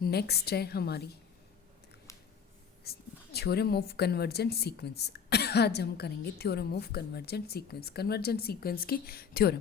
Next है हमारी theorem of convergent sequence. आज हम करेंगे theorem of convergent sequence. Convergent sequence की थ्योरम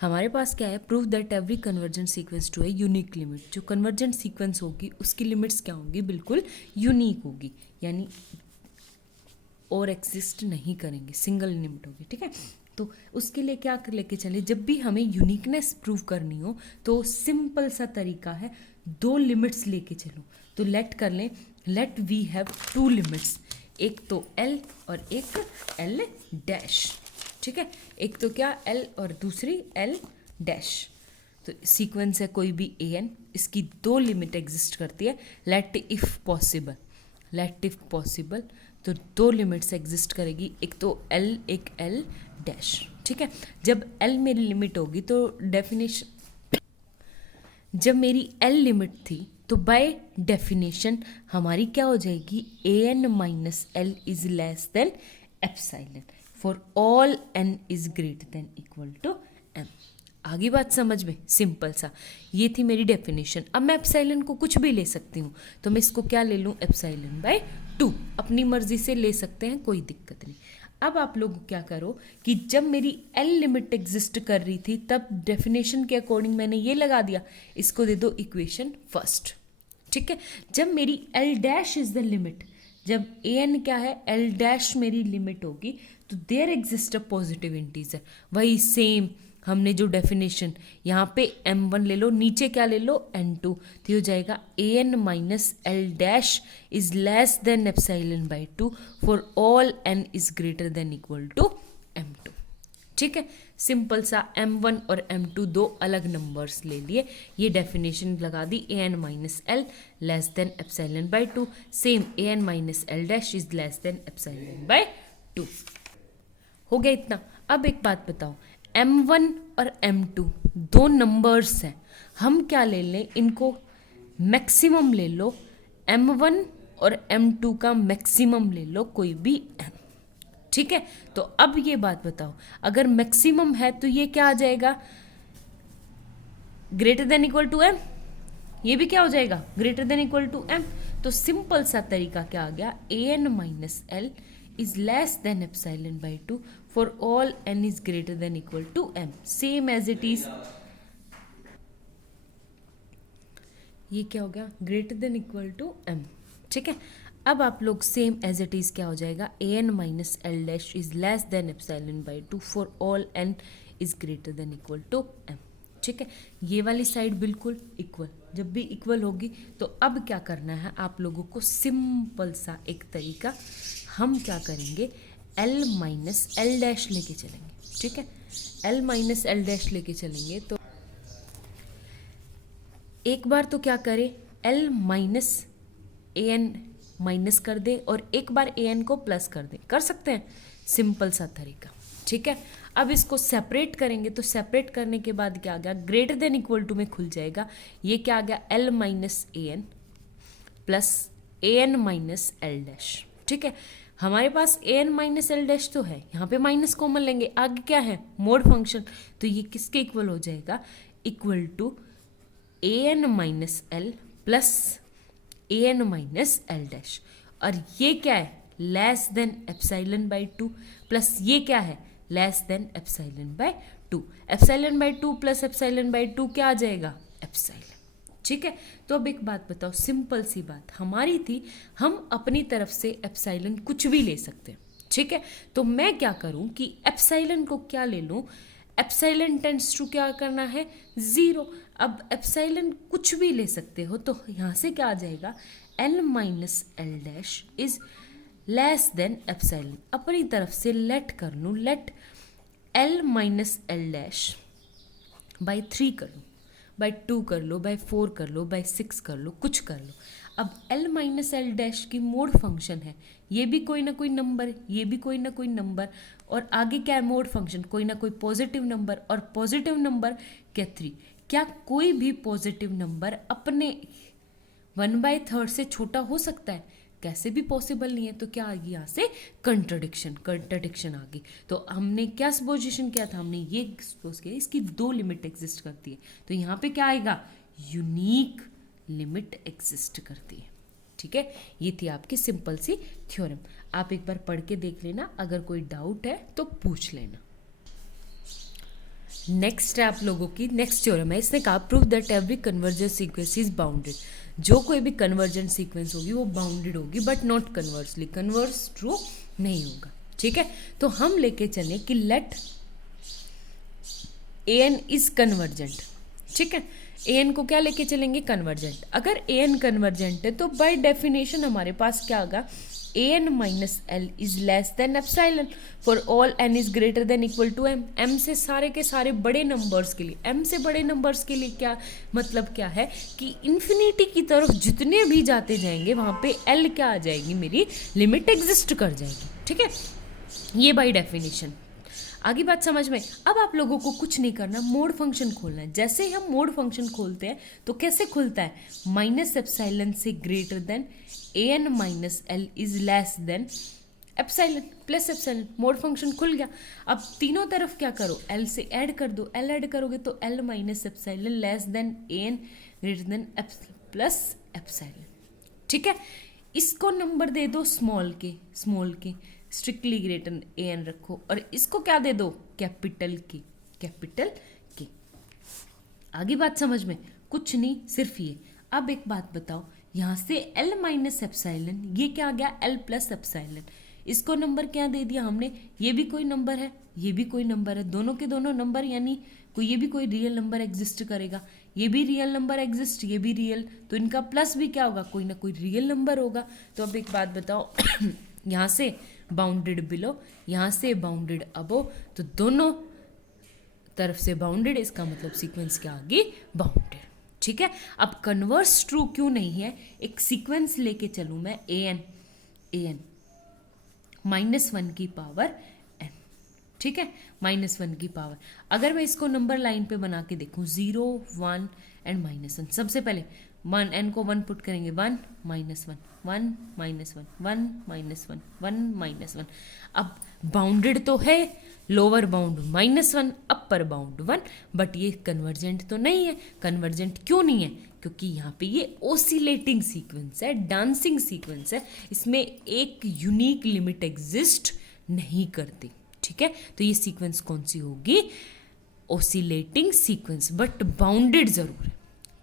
हमारे पास क्या है, prove that every convergent sequence to a unique limit. जो कन्वर्जेंट सीक्वेंस होगी उसकी लिमिट्स क्या होंगी, बिल्कुल यूनिक होगी, यानी और एग्जिस्ट नहीं करेंगे, सिंगल लिमिट होगी। ठीक है, तो उसके लिए क्या लेके चले, जब भी हमें यूनिकनेस प्रूव करनी हो तो सिंपल सा तरीका है, दो लिमिट्स लेके चलो। तो लेट कर लें, let we have two limits, एक तो एल और एक एल डैश। ठीक है, एक तो क्या एल और दूसरी एल डैश। तो सीक्वेंस है कोई भी ए एन, इसकी दो लिमिट एग्जिस्ट करती है। Let if possible, let if possible, तो दो लिमिट्स एग्जिस्ट करेगी, एक तो एल एक एल डैश। ठीक है, जब एल मेरी लिमिट होगी तो डेफिनेशन, जब मेरी एल लिमिट थी तो बाय डेफिनेशन हमारी क्या हो जाएगी, a N minus L is less than epsilon for all n is greater than equal to m. आगे बात समझ में, सिंपल सा, ये थी मेरी डेफिनेशन। अब मैं एप्सिलॉन को कुछ भी ले सकती हूँ, तो मैं इसको क्या ले लूँ, एप्सिलॉन बाय 2, अपनी मर्जी से ले सकते हैं, कोई दिक्कत नहीं। अब आप लोग क्या करो कि जब मेरी एल लिमिट एग्जिस्ट कर रही थी तब डेफिनेशन के अकॉर्डिंग मैंने ये लगा दिया, इसको दे दो इक्वेशन फर्स्ट। ठीक है, जब मेरी L dash is the limit, जब ए एन क्या है, एल डैश मेरी लिमिट होगी, तो there exist a positive integer. वही सेम हमने जो डेफिनेशन यहाँ पे m1 ले लो, नीचे क्या ले लो n2, तो हो जाएगा a N minus L dash is less than epsilon by 2 for all n is greater than equal to m2। ठीक है, सिंपल सा, m1 और m2 दो अलग नंबर्स ले लिए, ये डेफिनेशन लगा दी, a N minus l less than epsilon by 2, same a N minus L dash is less than epsilon by 2। हो गया इतना। अब एक बात बताओ, m1 और m2 दो नंबर्स हैं, हम क्या ले लें, इनको मैक्सिमम ले लो, m1 और m2 का मैक्सिमम ले लो, कोई भी m। ठीक है, तो अब ये बात बताओ, अगर मैक्सिमम है तो ये क्या आ जाएगा, greater than equal to m, ये भी क्या हो जाएगा, greater than equal to m। तो सिंपल सा तरीका क्या आ गया, a N minus l is less than epsilon by 2 for all n is greater than equal to m, same as it is, ये क्या हो गया, greater than equal to m। ठीक है, अब आप लोग सेम एज इट इज क्या हो जाएगा, a N minus L dash is less than epsilon by 2 for all n is greater than equal to m। ठीक है, ये वाली साइड बिल्कुल इक्वल, जब भी इक्वल होगी तो अब क्या करना है आप लोगों को, सिंपल सा एक तरीका, हम क्या करेंगे, L माइनस एल डैश लेके चलेंगे। ठीक है, L माइनस एल डैश लेके चलेंगे तो एक बार तो क्या करें, L minus A N minus कर दे और एक बार ए एन को प्लस कर दे, कर सकते हैं, सिंपल सा तरीका। ठीक है, अब इसको सेपरेट करेंगे तो सेपरेट करने के बाद क्या आ गया, ग्रेटर देन इक्वल टू में खुल जाएगा, ये क्या आ गया, L minus A N plus A N minus L dash. ठीक है, हमारे पास A N minus L dash तो है, यहाँ पे माइनस कॉमन लेंगे, आगे क्या है, मोड फंक्शन, तो ये किसके इक्वल हो जाएगा, equal to A N minus L plus A N minus L dash, और ये क्या है, less than epsilon by 2 plus ये क्या है, less than epsilon by 2, epsilon by 2 plus epsilon by 2 क्या आ जाएगा, एप्सिलॉन। ठीक है, तो अब एक बात बताओ, सिंपल सी बात हमारी थी, हम अपनी तरफ से एप्सिलॉन कुछ भी ले सकते हैं। ठीक है, तो मैं क्या करूं कि एप्सिलॉन को क्या ले लूं, एप्सिलॉन टेंड्स टू क्या करना है, 0। अब एप्सिलॉन कुछ भी ले सकते हो, तो यहाँ से क्या आ जाएगा, L minus L dash is less than epsilon, अपनी तरफ से लेट कर लूँ, let L minus L dash by 3 कर लूँ, बाई 2 कर लो, बाई 4 कर लो, बाई 6 कर लो, कुछ कर लो। अब L माइनस एल डैश की मोड फंक्शन है, ये भी कोई ना कोई नंबर, ये भी कोई ना कोई नंबर, और आगे क्या है, मोड फंक्शन, कोई ना कोई पॉजिटिव नंबर, और पॉजिटिव नंबर क्या 3, क्या कोई भी पॉजिटिव नंबर अपने 1/3 से छोटा हो सकता है, कैसे भी पॉसिबल नहीं है, तो क्या आ गई यहाँ से, कंट्रडिक्शन आ गई। तो हमने क्या सपोजिशन किया था, हमने ये सपोज किया इसकी दो लिमिट एग्जिस्ट करती है, तो यहाँ पे क्या आएगा, यूनिक लिमिट एग्जिस्ट करती है। ठीक है, ये थी आपकी सिंपल सी थ्योरम। आप एक बार पढ़ के देख लेना, अगर कोई डाउट है तो पूछ लेना। नेक्स्ट है आप लोगों की नेक्स्ट थ्योरम है, इसने कहा prove that every convergent sequence is bounded. जो कोई भी कन्वर्जेंट सीक्वेंस होगी वो बाउंडेड होगी, but not conversely, converse true नहीं होगा। ठीक है, तो हम लेके चले कि let A N is convergent. ठीक है, ए एन को क्या लेके चलेंगे, कन्वर्जेंट। अगर ए एन कन्वर्जेंट है तो बाय डेफिनेशन हमारे पास क्या होगा, a N minus L is less than epsilon for all n is greater than equal to m. M से सारे के सारे बड़े नंबर्स के लिए, एम से बड़े नंबर्स के लिए क्या मतलब क्या है कि इन्फिनिटी की तरफ जितने भी जाते जाएंगे वहाँ पे एल क्या आ जाएगी, मेरी लिमिट एग्जिस्ट कर जाएगी। ठीक है, ये बाय डेफिनेशन। आगे बात समझ में। अब आप लोगों को कुछ नहीं करना, मोड फंक्शन खोलना है। जैसे ही हम मोड फंक्शन खोलते हैं तो कैसे खुलता है, माइनस एप्सिलॉन से greater than A N minus L is less than epsilon plus epsilon. Mod function खुल गया। अब तीनों तरफ क्या करो, एल से ऐड कर दो। एल ऐड करोगे तो l minus epsilon less than ए n greater than plus epsilon. ठीक है, इसको नंबर दे दो स्मॉल के स्ट्रिक्टली ग्रेटर ए एन रखो, और इसको क्या दे दो, कैपिटल के। आगे बात समझ में, कुछ नहीं, सिर्फ ये। अब एक बात बताओ, यहाँ से एल माइनस एप्सिलॉन, ये क्या आ गया, एल प्लस एप्सिलॉन। इसको नंबर क्या दे दिया हमने, ये भी कोई नंबर है, ये भी कोई नंबर है, दोनों के दोनों नंबर, यानी कोई ये भी कोई रियल नंबर एग्जिस्ट करेगा, ये भी रियल नंबर एग्जिस्ट, ये भी रियल, तो इनका प्लस भी क्या होगा, कोई ना कोई रियल नंबर होगा। तो अब एक बात बताओ यहाँ से बाउंडेड बिलो, यहाँ से बाउंडेड अबो, तो दोनों तरफ से बाउंडेड, इसका मतलब सीक्वेंस क्या आ गई, बाउंडेड। ठीक है, अब कन्वर्स ट्रू क्यों नहीं है, एक सीक्वेंस लेके चलूं मैं, ए एन -1 की पावर n। ठीक है, -1 की पावर, अगर मैं इसको नंबर लाइन पे बना के देखूं, 0 1 एंड -1, सबसे पहले 1 n को 1 पुट करेंगे, 1 -1 1 -1 1 -1 1 -1। अब बाउंडेड तो है, lower bound -1, upper bound 1, but ये कन्वर्जेंट तो नहीं है। कन्वर्जेंट क्यों नहीं है, क्योंकि यहाँ पे ये ओसिलेटिंग सीक्वेंस है, डांसिंग सीक्वेंस है, इसमें एक यूनिक लिमिट एग्जिस्ट नहीं करती। ठीक है, तो ये सीक्वेंस कौन सी होगी, ओसिलेटिंग सीक्वेंस, बट बाउंडेड जरूर है।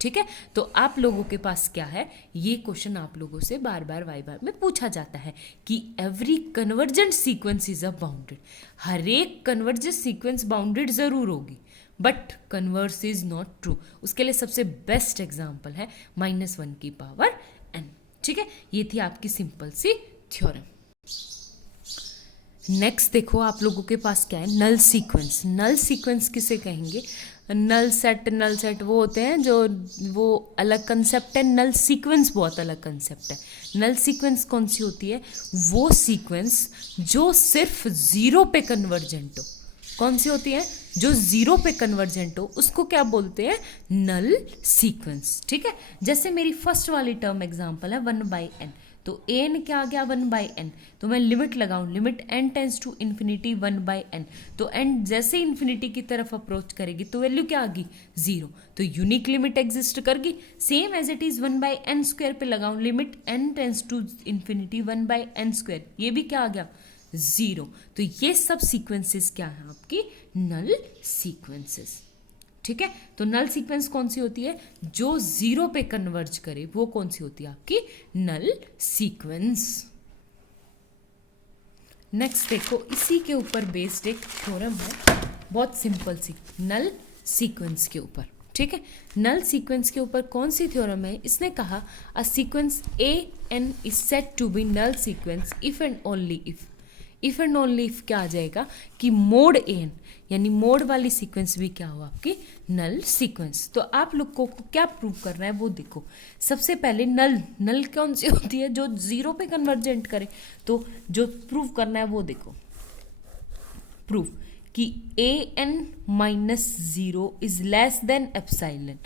ठीक है, तो आप लोगों के पास क्या है, ये क्वेश्चन आप लोगों से बार बार वाइवा में पूछा जाता है कि every convergent sequence is a bounded. हर एक कन्वर्जेंट सीक्वेंस बाउंडेड जरूर होगी, but converse is not true. उसके लिए सबसे बेस्ट एग्जाम्पल है -1 की पावर n। ठीक है, ये थी आपकी सिंपल सी थ्योरम। नेक्स्ट देखो, आप लोगों के पास क्या है, नल सीक्वेंस। नल सीक्वेंस किसे कहेंगे, नल सेट वो होते हैं जो, वो अलग कंसेप्ट है, नल सीक्वेंस बहुत अलग कंसेप्ट है। नल सीक्वेंस कौन सी होती है, वो सीक्वेंस जो सिर्फ 0 पे कन्वर्जेंट हो। कौन सी होती है, जो 0 पे कन्वर्जेंट हो, उसको क्या बोलते हैं, नल सीक्वेंस। ठीक है, जैसे मेरी फर्स्ट वाली टर्म एग्जांपल है 1/n, तो एन क्या आ गया, 1/n, तो मैं लिमिट लगाऊं, limit n tends to infinity 1/n, तो n जैसे इन्फिनिटी की तरफ अप्रोच करेगी तो वैल्यू क्या आ गई, 0, तो यूनिक लिमिट एग्जिस्ट करगी। Same as it is 1/n² पे लगाऊं, limit n tends to infinity 1/n², ये भी क्या आ गया, 0। तो ये सब सीक्वेंसेस क्या है, आपकी नल सीक्वेंसेस। ठीक है, तो नल सीक्वेंस कौन सी होती है, जो 0 पे कन्वर्ज करे, वो कौन सी होती है, आपकी नल सीक्वेंस। नेक्स्ट देखो, इसी के ऊपर बेस्ड एक थ्योरम है, बहुत सिंपल सी, नल सीक्वेंस के ऊपर। ठीक है, नल सीक्वेंस के ऊपर कौन सी थ्योरम है, इसने कहा a sequence A N is said to be null sequence if and only if. If and only if क्या आ जाएगा कि मोड एन, यानी मोड वाली सीक्वेंस भी क्या हो, आपकी नल सीक्वेंस। तो आप लोग को क्या प्रूव करना है वो देखो। सबसे पहले नल कौन सी होती है, जो 0 पे कन्वर्जेंट करे, तो जो प्रूव करना है वो देखो। प्रूव कि an-0 is less than epsilon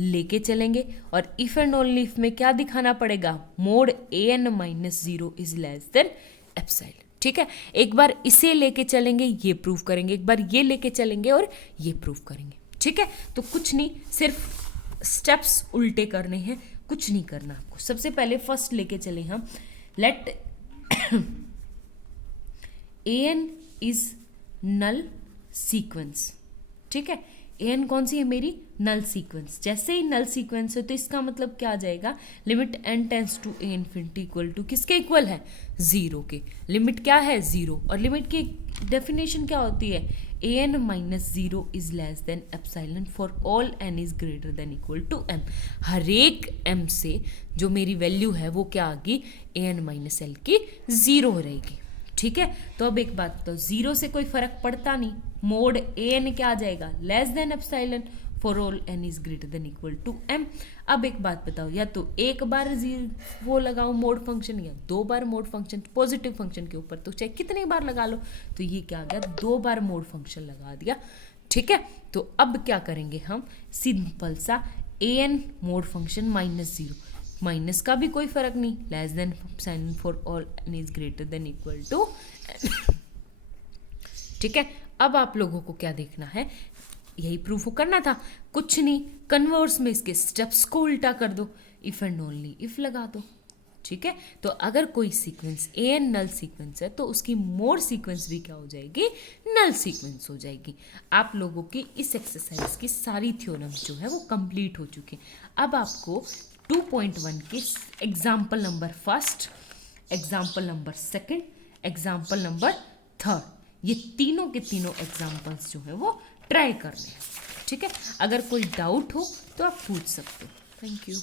लेके चलेंगे, और इफ एंड ओनली इफ में क्या दिखाना पड़ेगा, mode an-0 is less than epsilon. ठीक है, एक बार इसे लेके चलेंगे, ये प्रूव करेंगे, एक बार ये लेके चलेंगे और ये प्रूव करेंगे। ठीक है, तो कुछ नहीं, सिर्फ स्टेप्स उल्टे करने हैं, कुछ नहीं करना आपको। सबसे पहले फर्स्ट लेके चले हम, let an is null sequence. ठीक है, an कौन सी है मेरी, नल सीक्वेंस। जैसे ही नल सीक्वेंस है तो इसका मतलब क्या आ जाएगा, limit n tends to a infinity equal to किसके इक्वल है, जीरो के। लिमिट क्या है, जीरो। और लिमिट की डेफिनेशन क्या होती है, an minus zero is less than epsilon for all n is greater than equal to m। हर एक m से जो मेरी वैल्यू है वो क्या आ गई, an माइनस एल की जीरो रहेगी। ठीक है, तो अब एक बात, तो जीरो से कोई फर्क पड़ता नहीं, मोड an क्या आ जाएगा, less than epsilon for all n is greater than equal to m। अब एक बात बताओ, या तो एक बार वो लगाओ मोड फंक्शन, या दो बार मोड फंक्शन पॉजिटिव फंक्शन के ऊपर, तो चाहे कितनी बार लगा लो। तो ये क्या आ गया, दो बार मोड फंक्शन लगा दिया। ठीक है, तो अब क्या करेंगे हम, सिंपल सा an mod function minus zero, minus का भी कोई फर्क नहीं, less than sign for all n is greater than equal to. ठीक है, अब आप लोगों को क्या देखना है, यही प्रूफ करना था, कुछ नहीं, कन्वर्स में इसके स्टेप्स को उल्टा कर दो, इफ एंड ओनली इफ लगा दो। ठीक है, तो अगर कोई सीक्वेंस an नल सीक्वेंस है तो उसकी मोड सीक्वेंस भी क्या हो जाएगी, नल सीक्वेंस हो जाएगी। आप लोगों की इस एक्सरसाइज की सारी थ्योरम्स जो है वो कंप्लीट हो चुकी हैं। अब आपको 2.1 के example number first, example number second, example number third, ये तीनों के तीनों एग्जाम्पल्स जो है वो ट्राई करने हैं। ठीक है, अगर कोई डाउट हो तो आप पूछ सकते हो। Thank you.